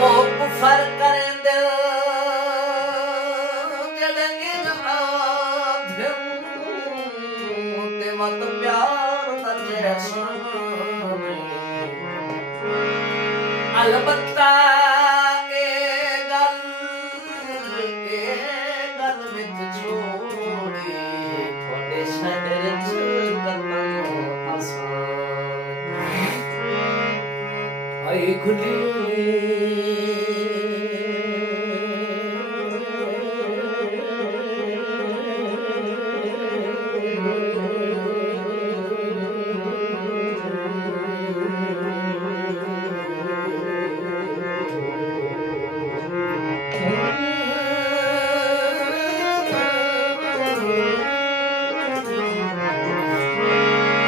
ਉਹ ਕੁਫਰ ਕਰੇਂਦੇ ਜੜਗੇ ਆਧਿਮ ਤੇ ਮਤ ਪਿਆਰ ਦਾ ਜੈਸਾ ਅਲਬਤਾ ਇਹ ਗੱਲ ਵਿੱਚ ਛੋੜੀ ਤੁਹਾਡੇ ਸ਼ਹਿਰ ਚ ਕਰਨਾ ਆਸਾਨ ਆਈ ਖੁੱਲੀ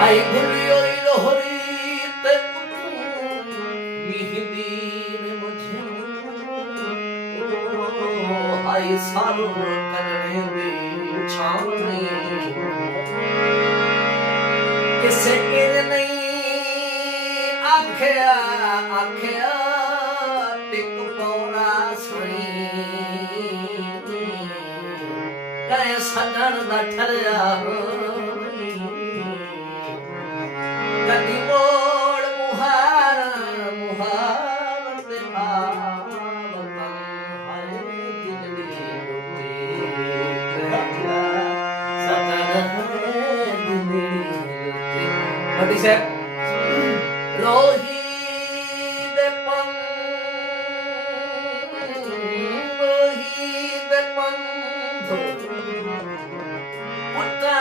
आई गुलियोरी लोहरी ते मिहिंदी ने मुझे आई साल करने दी छावनी किसे किर नहीं आख्या आख्या टिक पौड़ा सही कहे सजन दा ठरिया कदी मोड़ मुहार मुहार ते आवतन हाय दिलड़ी लुटे सतन है दिलड़ी लुटे बड़ी से रोही दे पंग पुट्टा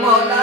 Mola